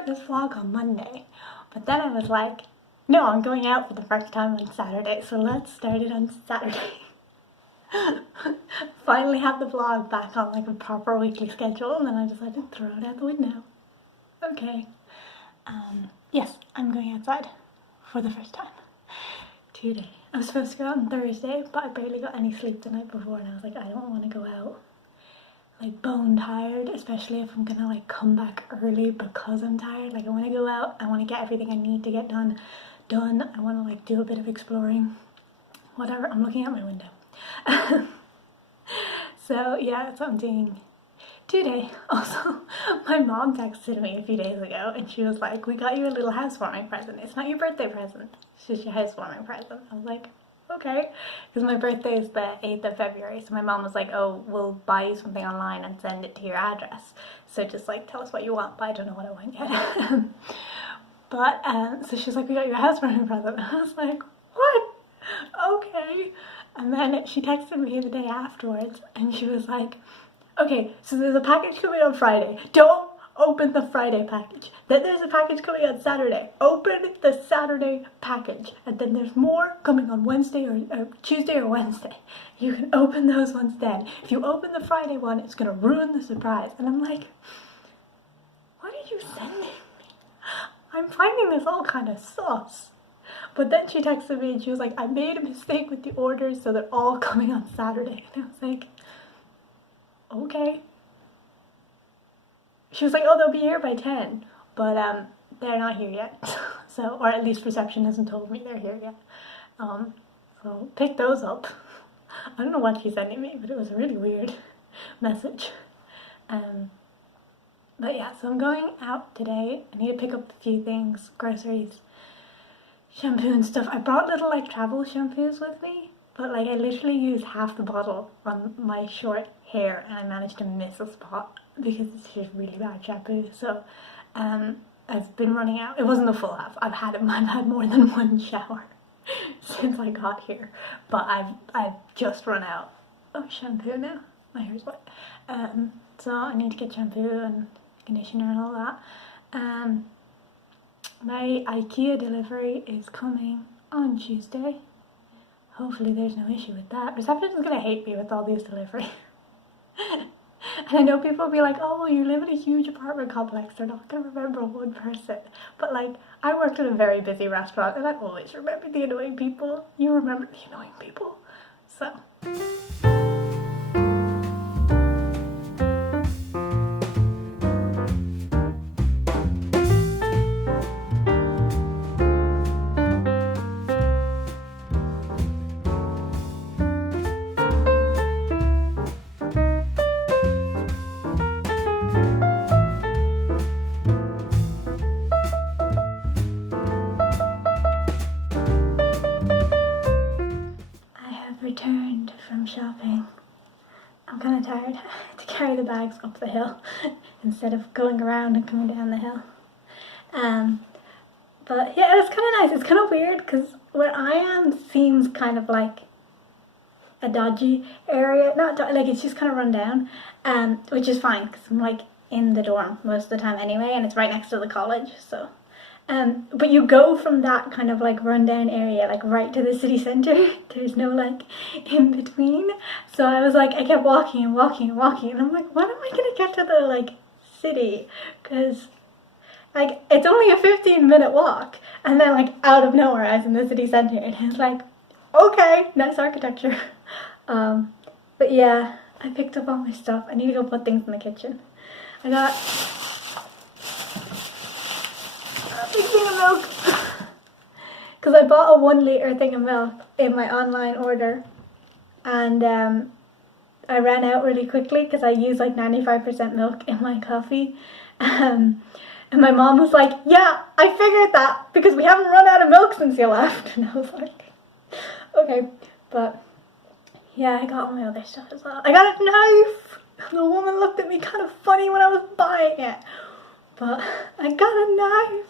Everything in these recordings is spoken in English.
start this vlog on Monday. But then I was like, no, I'm going out for the first time on Saturday, so let's start it on Saturday. Finally have the vlog back on like a proper weekly schedule, and then I decided to throw it out the window. Okay. Yes, I'm going outside for the first time today. I was supposed to go out on Thursday, but I barely got any sleep the night before, and I was like, I don't want to go out like bone tired, especially if I'm gonna like come back early because I'm tired. Like I want to go out, I want to get everything I need to get done. I want to like do a bit of exploring, whatever. I'm looking out my window. So yeah, that's what I'm doing today. Also, my mom texted me a few days ago and she was like, we got you a little housewarming present. It's not your birthday present, it's just your housewarming present. I was like, okay, because my birthday is the 8th of February, so my mom was like, oh, we'll buy you something online and send it to your address, so just like tell us what you want, but I don't know what I want yet. But so she's like, we got you a housewarming present. I was like, what? Okay. And then she texted me the day afterwards and she was like, okay, so there's a package coming on Friday, don't open the Friday package. Then there's a package coming on Saturday, open the Saturday package. And then there's more coming on Wednesday or Tuesday or Wednesday. You can open those ones then. If you open the Friday one, it's gonna ruin the surprise. And I'm like, what are you sending me? I'm finding this all kind of sus. But then she texted me and she was like, I made a mistake with the orders, so they're all coming on Saturday. And I was like, okay. She was like, oh, they'll be here by 10, but they're not here yet. So, or at least reception hasn't told me they're here yet. So pick those up. I don't know what she's sending me, but it was a really weird message. But yeah, so I'm going out today. I need to pick up a few things, groceries, shampoo and stuff. I brought little like travel shampoos with me, but like I literally used half the bottle on my short hair and I managed to miss a spot because it's just really bad shampoo. So I've been running out. It wasn't a full half. I've had more than one shower since I got here, but I've just run out of shampoo now. My hair's wet. So I need to get shampoo and conditioner and all that. My IKEA delivery is coming on Tuesday. Hopefully there's no issue with that. Reception is gonna hate me with all these deliveries. And I know people will be like, oh, you live in a huge apartment complex, they're not gonna remember one person. But like, I worked in a very busy restaurant and I always remember the annoying people. You remember the annoying people. So. Returned from shopping. I'm kind of tired to carry the bags up the hill instead of going around and coming down the hill. But yeah, it's kind of nice. It's kind of weird because where I am seems kind of like a dodgy area. Not like it's just kind of run down, which is fine because I'm like in the dorm most of the time anyway, and it's right next to the college. So. But you go from that kind of like rundown area like right to the city centre. There's no like in between. So I was like, I kept walking and walking and walking, and I'm like, when am I gonna get to the like city? Because like it's only a 15-minute walk, and then like out of nowhere I was in the city centre, and it's like, okay, nice architecture. But yeah, I picked up all my stuff. I need to go put things in the kitchen. I got big thing of milk because I bought a 1 litre thing of milk in my online order, and I ran out really quickly because I use like 95% milk in my coffee, and my mom was like, yeah, I figured that because we haven't run out of milk since you left. And I was like, okay. But yeah, I got all my other stuff as well. I got a knife. The woman looked at me kind of funny when I was buying it, but I got a knife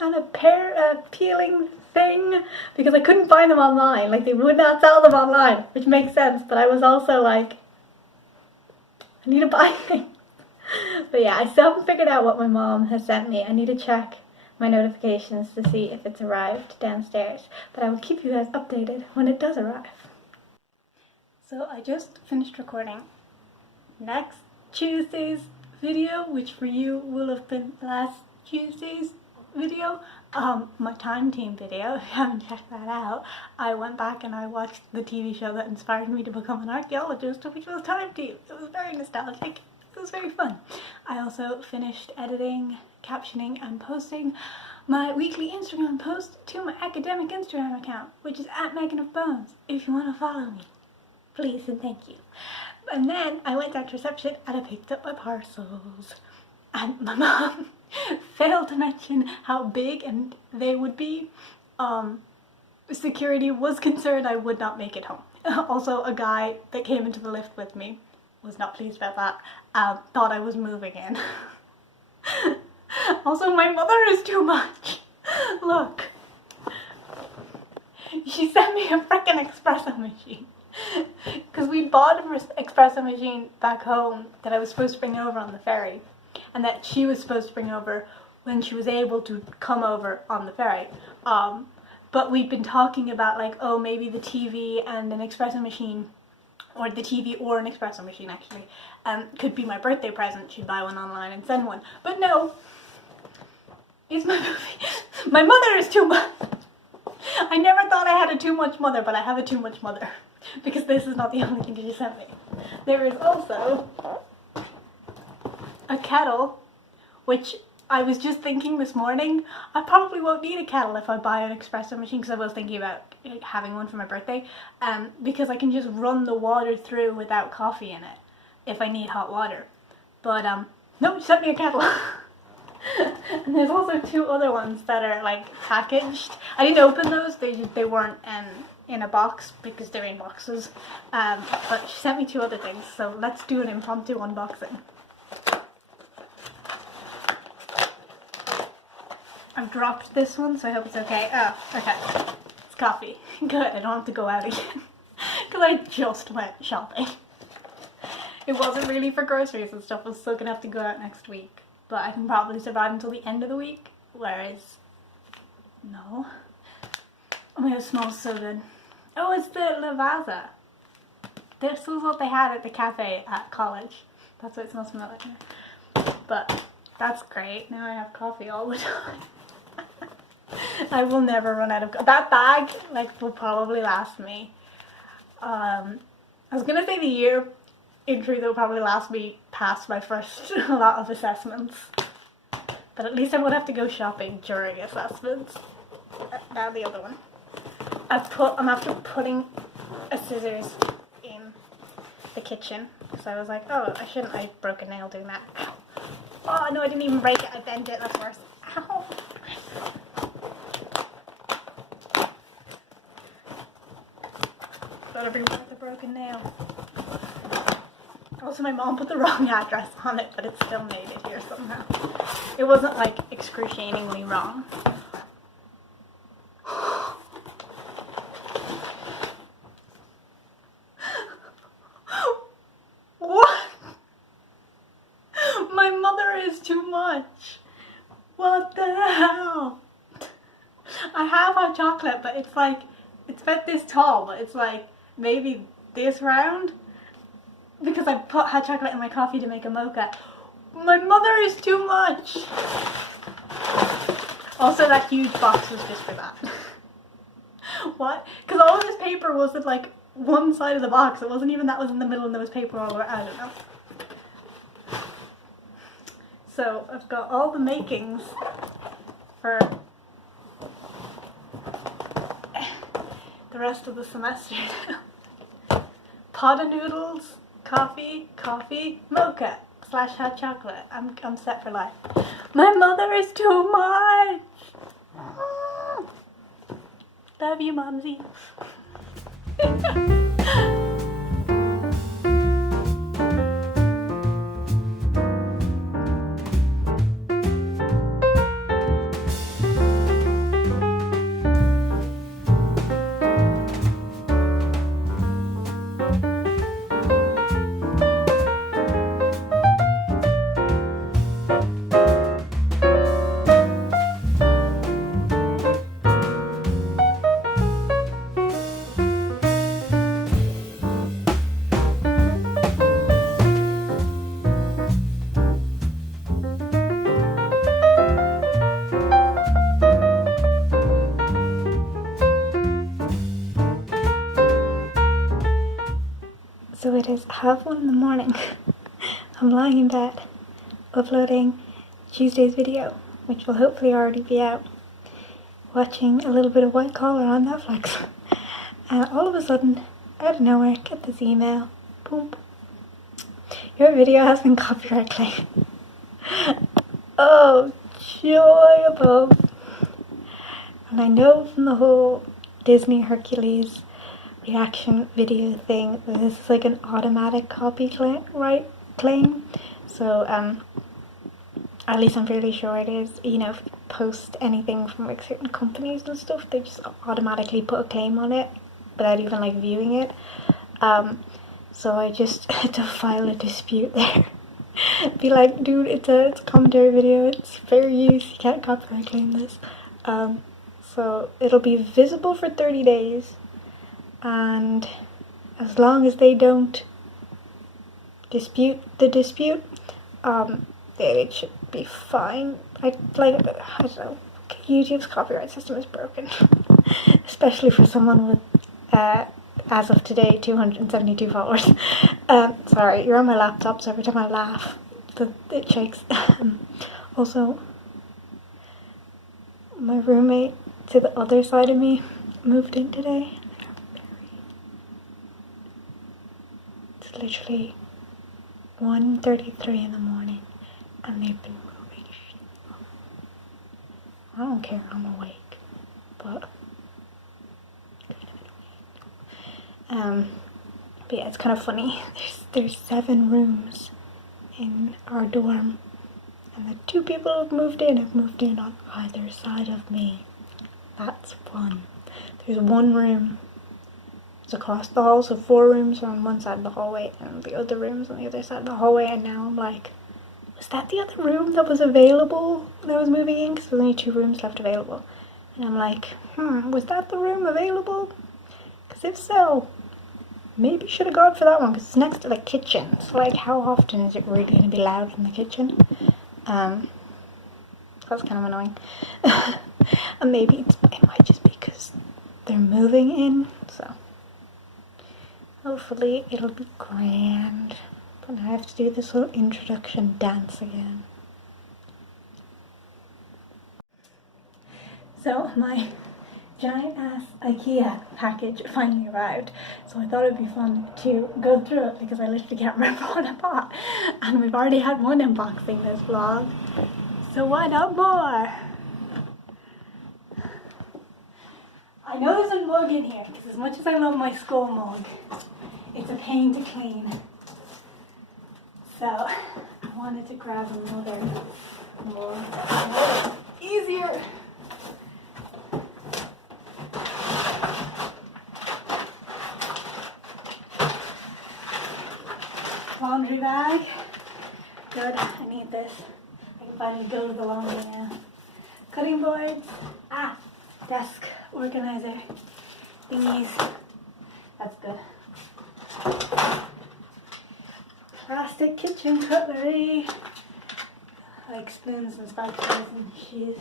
and a peeling thing because I couldn't find them online. Like they would not sell them online, which makes sense, but I was also like, I need to buy things. But yeah, I still haven't figured out what my mom has sent me. I need to check my notifications to see if it's arrived downstairs. But I will keep you guys updated when it does arrive. So I just finished recording next Tuesday's video, which for you will have been last Tuesday's video, my Time Team video. If you haven't checked that out, I went back and I watched the TV show that inspired me to become an archaeologist, which was Time Team. It was very nostalgic. It was very fun. I also finished editing, captioning, and posting my weekly Instagram post to my academic Instagram account, which is @MeganofBones. If you want to follow me, please and thank you. And then I went down to reception and I picked up my parcels. And my mom failed to mention how big and they would be. Security was concerned I would not make it home. Also, a guy that came into the lift with me was not pleased about that. Thought I was moving in. Also, my mother is too much. Look. She sent me a frickin' espresso machine. Because we bought an espresso machine back home that I was supposed to bring over on the ferry. And that she was supposed to bring over when she was able to come over on the ferry. But we'd been talking about like, oh, maybe the TV and an espresso machine, or the TV or an espresso machine actually, could be my birthday present. She'd buy one online and send one. But no, it's my movie. My mother is too much. I never thought I had a too much mother, but I have a too much mother. Because this is not the only thing she sent me. There is also a kettle, which I was just thinking this morning, I probably won't need a kettle if I buy an espresso machine, because I was thinking about having one for my birthday, because I can just run the water through without coffee in it if I need hot water. But no, she sent me a kettle. And there's also two other ones that are like packaged. I didn't open those, they weren't in a box because they're in boxes, but she sent me two other things, so let's do an impromptu unboxing. I've dropped this one, so I hope it's okay. Oh, okay. It's coffee. Good, I don't have to go out again. Because I just went shopping. It wasn't really for groceries and stuff. I'm still going to have to go out next week. But I can probably survive until the end of the week. Whereas, no. Oh my god, it smells so good. Oh, it's the Lavazza. This was what they had at the cafe at college. That's what it smells like now. But that's great. Now I have coffee all the time. I will never run out of that bag. Like, will probably last me. I was gonna say the year. In truth, it will probably last me past my first lot of assessments. But at least I won't have to go shopping during assessments. Now the other one. I'm after putting a scissors in the kitchen. So I was like, oh, I broke a nail doing that. Ow. Oh no, I didn't even break it, I bent it, that's worse. Ow. Got everywhere with a broken nail. Also, my mom put the wrong address on it, but it still made it here somehow. It wasn't like excruciatingly wrong. What? My mother is too much. What the hell? I have hot chocolate, but it's like, it's about this tall, but it's like maybe this round. Because I put hot chocolate in my coffee to make a mocha. My mother is too much. Also, that huge box was just for that. What? Because all of this paper was at like one side of the box. It wasn't even that was in the middle and there was paper all around. I don't know. So I've got all the makings for the rest of the semester now. Pot of noodles. Coffee, mocha / hot chocolate. I'm set for life. My mother is too much. Love you, Momsy. it is 1:30 in the morning. I'm lying in bed, uploading Tuesday's video, which will hopefully already be out, watching a little bit of White Collar on Netflix. And all of a sudden, out of nowhere, get this email. Boom. Your video has been copyright claimed. Oh, joy above. And I know from the whole Disney Hercules reaction video thing that this is like an automatic copyright claim. So at least I'm fairly sure it is. You know, if you post anything from like certain companies and stuff, they just automatically put a claim on it without even like viewing it. So I just had to file a dispute there. Be like, dude, it's a commentary video, it's fair use, you can't copyright claim this. So it'll be visible for 30 days, and as long as they don't dispute the dispute, it should be fine. I don't know, YouTube's copyright system is broken, especially for someone with, as of today, 272 followers. Sorry, you're on my laptop, so every time I laugh, it shakes. Also, my roommate to the other side of me moved in today. It's literally 1:33 in the morning, and they've been moving shit. I don't care, I'm awake, but yeah, it's kind of funny. There's 7 rooms in our dorm, and the 2 people who've moved in on either side of me. That's fun. There's 1 room. It's across the hall, so 4 rooms are on one side of the hallway, and the other rooms on the other side of the hallway. And now I'm like, was that the other room that was available when I was moving in? Because there's only 2 rooms left available. And I'm like, was that the room available? Because if so, maybe should have gone for that one, because it's next to the kitchen. So like, how often is it really going to be loud in the kitchen? That's kind of annoying. And maybe it might just be because they're moving in, so hopefully it'll be grand. But now I have to do this little introduction dance again. So my giant ass IKEA package finally arrived, so I thought it'd be fun to go through it because I literally can't remember what I bought, and we've already had one unboxing this vlog, so why not more? I know there's a mug in here because as much as I love my skull mug, it's a pain to clean, so I wanted to grab another more easier. Laundry bag. Good, I need this. I can finally go to the laundry now. Cutting boards. Desk organizer thingies. That's good. Plastic kitchen cutlery. Like spoons and spatulas and shit.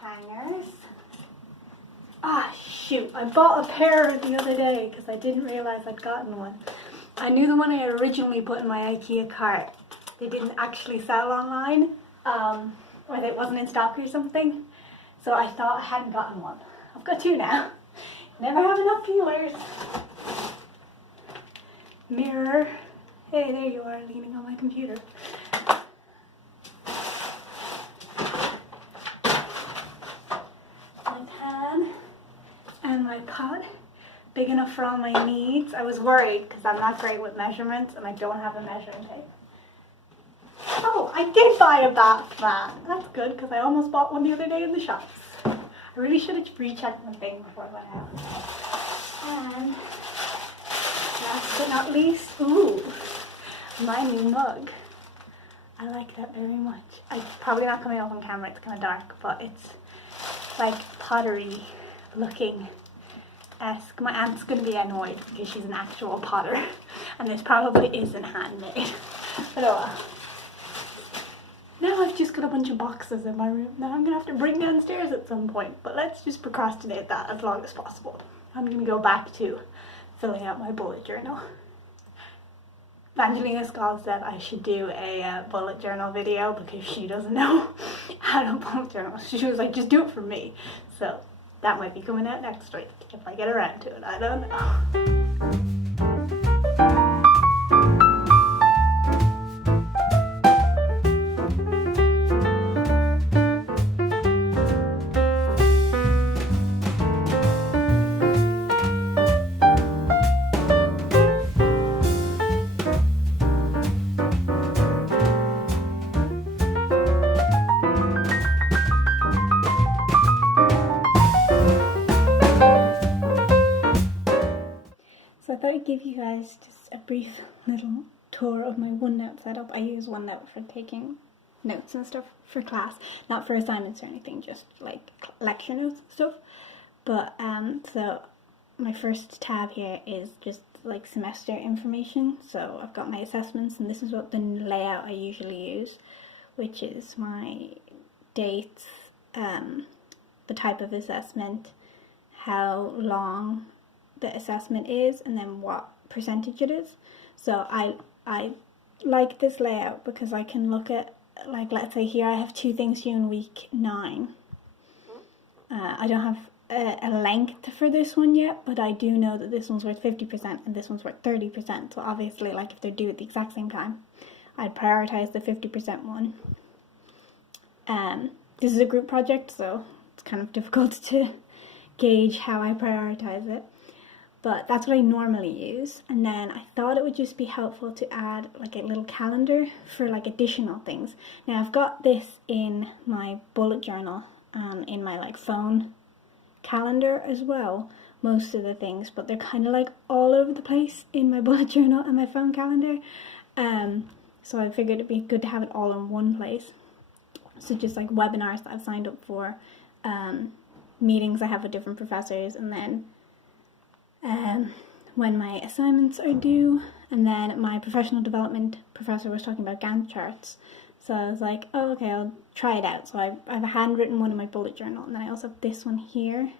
Hangers. Shoot, I bought a pair the other day because I didn't realize I'd gotten one. I knew the one I originally put in my IKEA cart, they didn't actually sell online, or it wasn't in stock or something, so I thought I hadn't gotten one. I've got 2 now. Never have enough peelers. Mirror. Hey, there you are, leaning on my computer. My pan and my pot. Big enough for all my needs. I was worried because I'm not great with measurements and I don't have a measuring tape. Oh, I did buy a bath mat. That's good because I almost bought one the other day in the shops. I really should have rechecked my thing before I went out. And last but not least, my new mug. I like that very much. It's probably not coming up on camera, it's kind of dark, but it's like pottery looking. My aunt's going to be annoyed because she's an actual potter and this probably isn't handmade. But oh well. Now I've just got a bunch of boxes in my room that I'm going to have to bring downstairs at some point, but let's just procrastinate that as long as possible. I'm going to go back to filling out my bullet journal. Evangelina Scott said I should do a bullet journal video because she doesn't know how to bullet journal. She was like, just do it for me. So that might be coming out next week if I get around to it. I don't know. So I thought I'd give you guys just a brief little tour of my OneNote setup. I use OneNote for taking notes and stuff for class, not for assignments or anything, just like lecture notes and stuff. But so my first tab here is just like semester information. So I've got my assessments, and this is what the layout I usually use, which is my dates, the type of assessment, how long the assessment is, and then what percentage it is. So I like this layout because I can look at, like, let's say here I have 2 things due in week 9. I don't have a length for this one yet, but I do know that this one's worth 50% and this one's worth 30%. So obviously, like, if they're due at the exact same time, I'd prioritize the 50% one. This is a group project, so it's kind of difficult to gauge how I prioritize it. But that's what I normally use. And then I thought it would just be helpful to add like a little calendar for like additional things. Now I've got this in my bullet journal and in my like phone calendar as well, most of the things, but they're kind of like all over the place in my bullet journal and my phone calendar. So I figured it'd be good to have it all in one place. So just like webinars that I've signed up for, meetings I have with different professors, and then when my assignments are due. And then my professional development professor was talking about Gantt charts, so I was like, oh, okay, I'll try it out. So I have a handwritten one in my bullet journal, and then I also have this one here,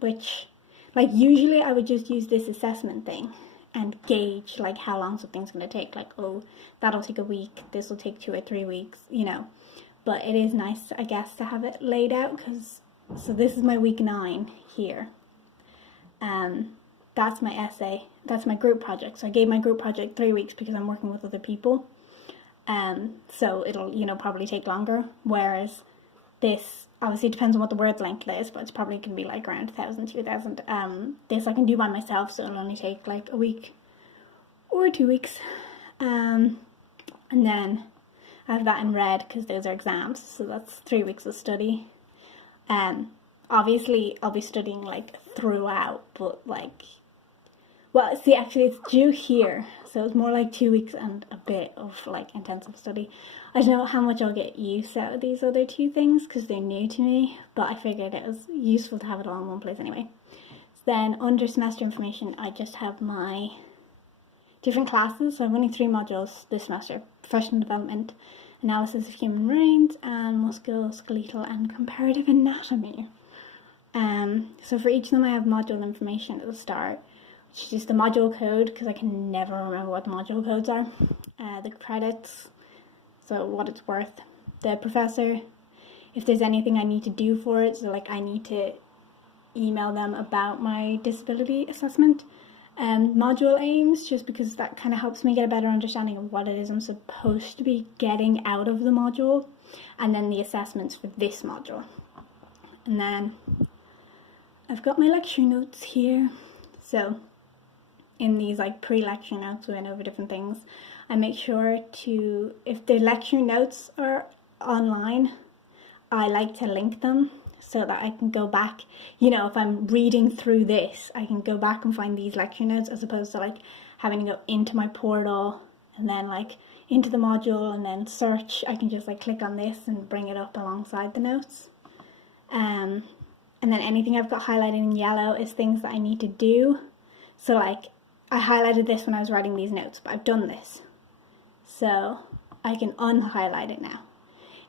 which, like, usually I would just use this assessment thing and gauge like how long something's going to take, like, oh, that'll take a week, this will take 2 or 3 weeks, you know. But it is nice, I guess, to have it laid out, because, so this is my week 9 here. That's my essay, that's my group project. So I gave my group project 3 weeks because I'm working with other people. So it'll, you know, probably take longer. Whereas this, obviously it depends on what the word length is, but it's probably going to be like around 1,000, 2,000. This I can do by myself, so it'll only take like a week or 2 weeks. And then I have that in red because those are exams, so that's 3 weeks of study. Obviously I'll be studying like throughout, but like, well, see, actually it's due here, so it's more like 2 weeks and a bit of like intensive study. I don't know how much I'll get use out of these other 2 things because they're new to me, but I figured it was useful to have it all in one place anyway. So then under semester information, I just have my different classes. So I'm running 3 modules this semester: professional development, analysis of human brains, and musculoskeletal and comparative anatomy. So for each of them I have module information at the start, which is just the module code, because I can never remember what the module codes are, the credits, so what it's worth, the professor, if there's anything I need to do for it, so like I need to email them about my disability assessment, module aims, just because that kind of helps me get a better understanding of what it is I'm supposed to be getting out of the module, and then the assessments for this module. And then I've got my lecture notes here. So in these like pre-lecture notes, we went over different things. I make sure to, if the lecture notes are online, I like to link them so that I can go back, you know, if I'm reading through this, I can go back and find these lecture notes, as opposed to like having to go into my portal and then like into the module and then search. I can just like click on this and bring it up alongside the notes. And then anything I've got highlighted in yellow is things that I need to do. So like I highlighted this when I was writing these notes, but I've done this, so I can unhighlight it now.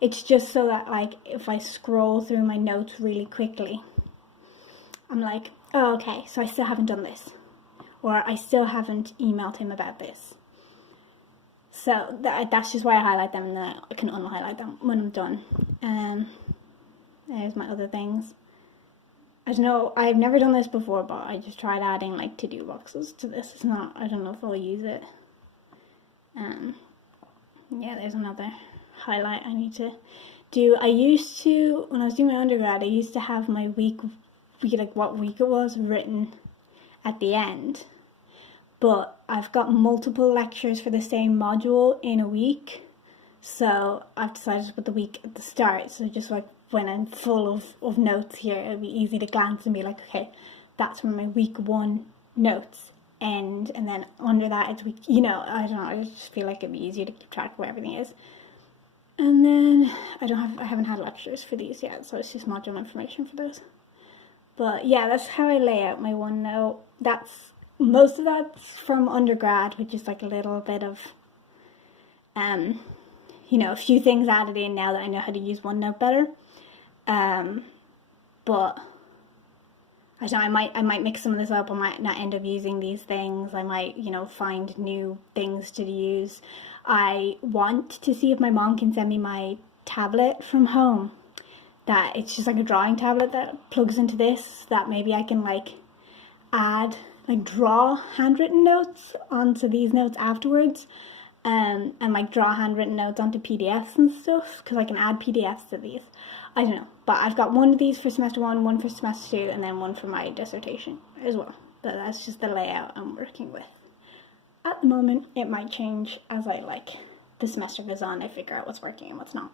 It's just so that like if I scroll through my notes really quickly, I'm like, oh, okay, so I still haven't done this, or I still haven't emailed him about this. So that's just why I highlight them, and then I can unhighlight them when I'm done. There's my other things. I don't know, I've never done this before, but I just tried adding like to-do boxes to this. It's not, I don't know if I'll use it. Yeah, there's another highlight I need to do. I used to, when I was doing my undergrad, I used to have my week, like what week it was, written at the end. But I've got multiple lectures for the same module in a week, so I've decided to put the week at the start. So just like when I'm full of notes here, it'll be easy to glance and be like, okay, that's when my week 1 notes end, and then under that it's week, I don't know, I just feel like it'd be easier to keep track of where everything is. And then I haven't had lectures for these yet, so it's just module information for those. But yeah, that's how I lay out my OneNote. Most of that's from undergrad, which is like a little bit of, a few things added in now that I know how to use OneNote better. But I don't know, I might mix some of this up. I might not end up using these things. I might, find new things to use. I want to see if my mom can send me my tablet from home. That it's just like a drawing tablet that plugs into this. That maybe I can draw handwritten notes onto these notes afterwards. And draw handwritten notes onto PDFs and stuff, because I can add PDFs to these. I don't know, but I've got one of these for semester 1, one for semester 2, and then one for my dissertation as well. But that's just the layout I'm working with. At the moment, it might change as the semester goes on. I figure out what's working and what's not.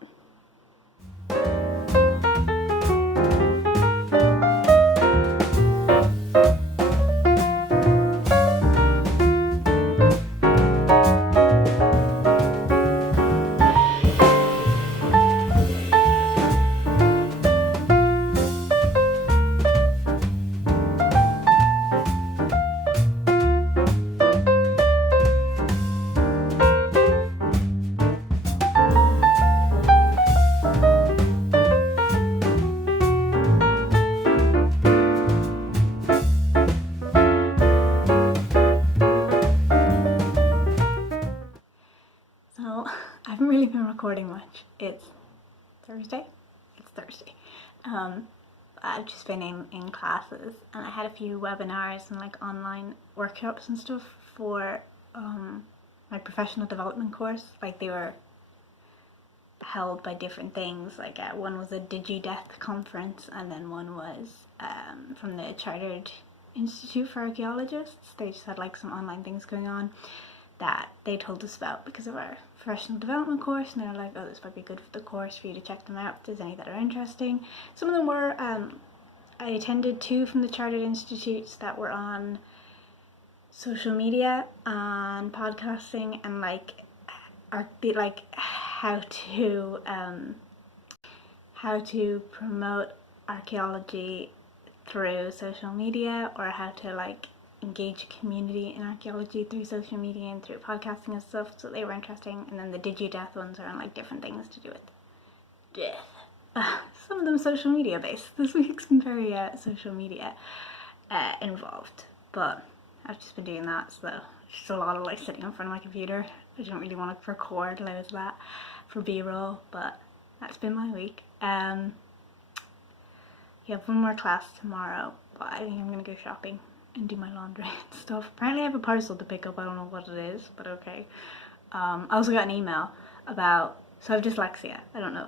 I haven't really been recording much. It's Thursday. I've just been in classes, and I had a few webinars and online workshops and stuff for my professional development course. They were held by different things. One was a DigiDeath conference, and then one was from the Chartered Institute for Archaeologists. They just had some online things going on that they told us about because of our professional development course, and they were like, oh, this might be good for the course for you to check them out if there's any that are interesting. Some of them were, I attended 2 from the Chartered Institutes that were on social media and podcasting and how to promote archaeology through social media, or how to engage community in archaeology through social media and through podcasting and stuff. So they were interesting. And then the DigiDeath ones are on different things to do with death. Some of them social media based. This week's been very social media involved, but I've just been doing that, so it's just a lot of sitting in front of my computer. I don't really want to record loads of that for B-roll, but that's been my week. You have one more class tomorrow, but I think I'm gonna go shopping and do my laundry and stuff. Apparently I have a parcel to pick up. I don't know what it is, but okay. I also got an email about, so I have dyslexia. I don't know,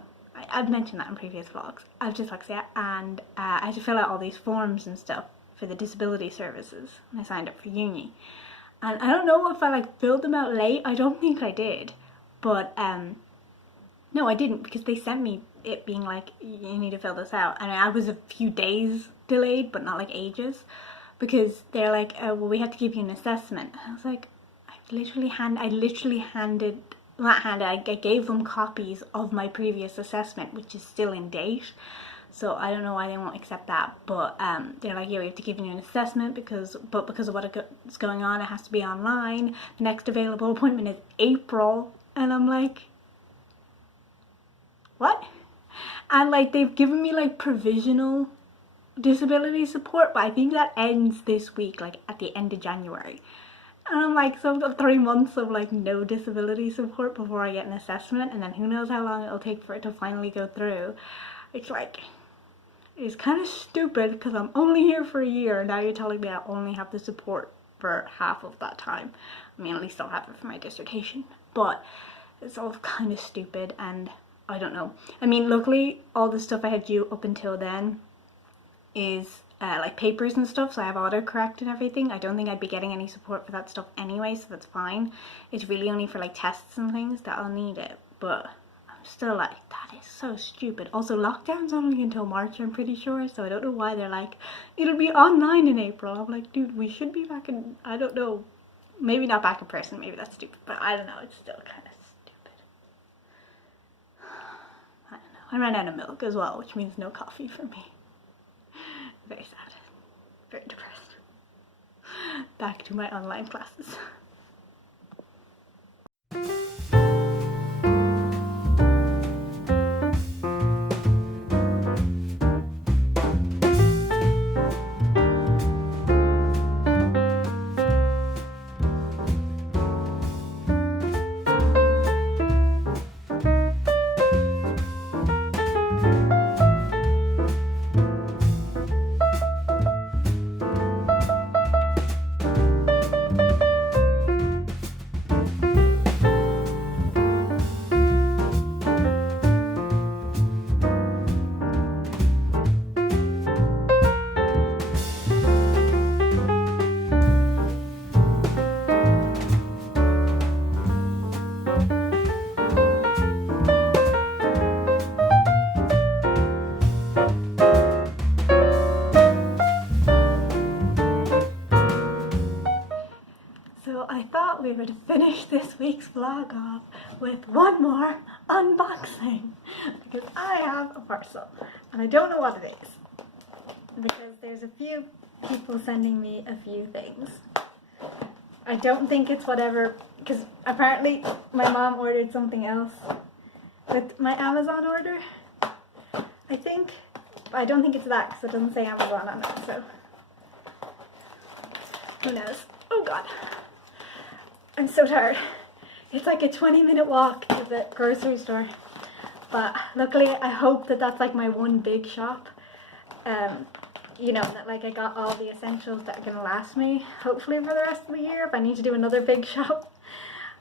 I've mentioned that in previous vlogs. I have dyslexia, and I had to fill out all these forms and stuff for the disability services, and I signed up for uni. And I don't know if I filled them out late. I don't think I did, but no, I didn't, because they sent me it being you need to fill this out, and I was a few days delayed, but not ages. Because they're well, we have to give you an assessment. And I was like, I gave them copies of my previous assessment, which is still in date. So I don't know why they won't accept that. But they're like, yeah, we have to give you an assessment because of what's going on, it has to be online. The next available appointment is April. And I'm like, what? And they've given me provisional disability support, but I think that ends this week, like at the end of January. And I'm like, so I've got 3 months of like no disability support before I get an assessment, and then who knows how long it'll take for it to finally go through. It's like, it's kind of stupid because I'm only here for a year, and now you're telling me I only have the support for half of that time. I mean, at least I'll have it for my dissertation, but it's all kind of stupid, and I don't know. I mean, luckily all the stuff I had due up until then is like papers and stuff, so I have autocorrect and everything. I don't think I'd be getting any support for that stuff anyway, so that's fine. It's really only for like tests and things that I'll need it, but I'm still like, that is so stupid. Also, lockdown's only until March, I'm pretty sure, so I don't know why they're like, it'll be online in April. I'm like, dude, we should be back in, I don't know, maybe not back in person, maybe that's stupid, but I don't know, it's still kind of stupid. I don't know. I ran out of milk as well, which means no coffee for me. Very sad. Very depressed. Back to my online classes. So I thought we would finish this week's vlog off with one more unboxing, because I have a parcel and I don't know what it is, because there's a few people sending me a few things. I don't think it's whatever, because apparently my mom ordered something else with my Amazon order, I think. But I don't think it's that, because it doesn't say Amazon on it, so who knows. Oh god, I'm so tired. It's like a 20-minute walk to the grocery store, but luckily I hope that that's like my one big shop. You know, that like I got all the essentials that are going to last me, hopefully, for the rest of the year. If I need to do another big shop,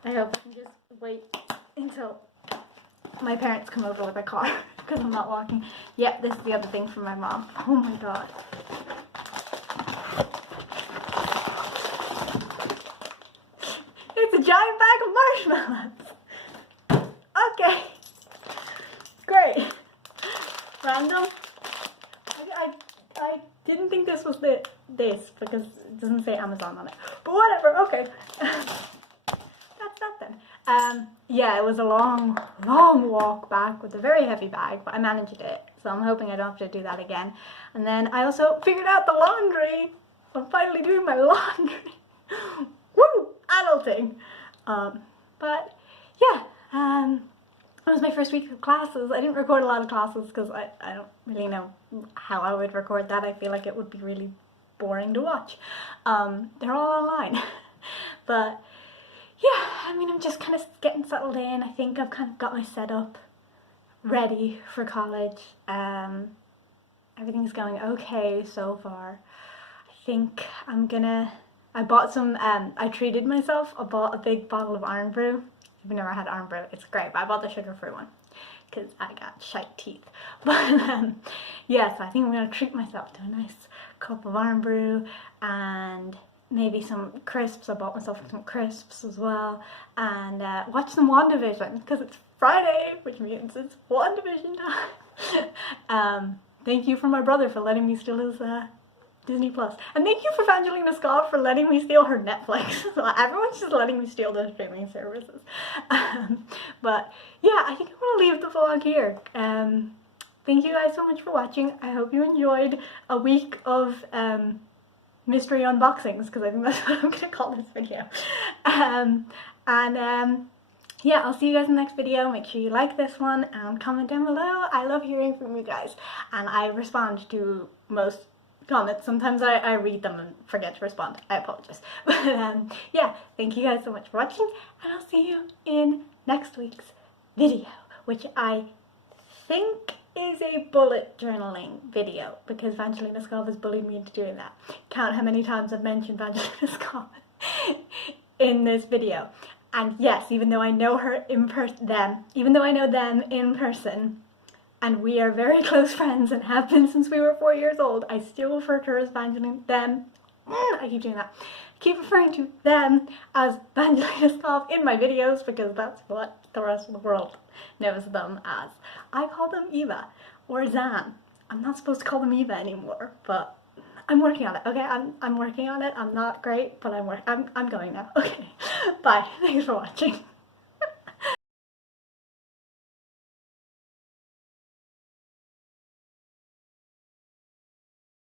I hope I can just wait until my parents come over with a car, because I'm not walking. Yeah, this is the other thing from my mom. Oh my god. It's a giant bag of marshmallows. Okay. Great. Random. I didn't think this was this, because it doesn't say Amazon on it. But whatever, okay. That's that then. Yeah, it was a long walk back with a very heavy bag, but I managed it. So I'm hoping I don't have to do that again. And then I also figured out the laundry. I'm finally doing my laundry. Woo! Adulting. But yeah, it was my first week of classes. I didn't record a lot of classes because I don't really know how I would record that. I feel like it would be really boring to watch. They're all online. But yeah, I mean, I'm just kind of getting settled in. I think I've kind of got my setup ready for college. Everything's going okay so far. I think I bought some, I treated myself. I bought a big bottle of Iron Brew. I've never had Iron Brew, it's great, but I bought the sugar-free one because I got shite teeth. But yeah, so I think I'm going to treat myself to a nice cup of Iron Brew and maybe some crisps. I bought myself some crisps as well, and watch some WandaVision because it's Friday, which means it's WandaVision time. Thank you for my brother for letting me steal his Disney Plus. And thank you for Evangelina Scott for letting me steal her Netflix. Everyone's just letting me steal their streaming services. But yeah, I think I'm going to leave the vlog here. Thank you guys so much for watching. I hope you enjoyed a week of mystery unboxings, because I think that's what I'm going to call this video. yeah, I'll see you guys in the next video. Make sure you like this one and comment down below. I love hearing from you guys, and I respond to most comments. Sometimes I read them and forget to respond. I apologize. But yeah, thank you guys so much for watching, and I'll see you in next week's video, which I think is a bullet journaling video, because Vangelina Skov has bullied me into doing that. Count how many times I've mentioned Vangelina Skov in this video. And yes, even though I know her in person, even though I know them in person, and we are very close friends and have been since we were 4 years old, I still refer to her as them. I keep doing that. I keep referring to them as Vangelina Skov in my videos because that's what the rest of the world knows them as. I call them Eva or Zan. I'm not supposed to call them Eva anymore, but I'm working on it. Okay, I'm working on it. I'm not great, but I'm going now. Okay, bye. Thanks for watching.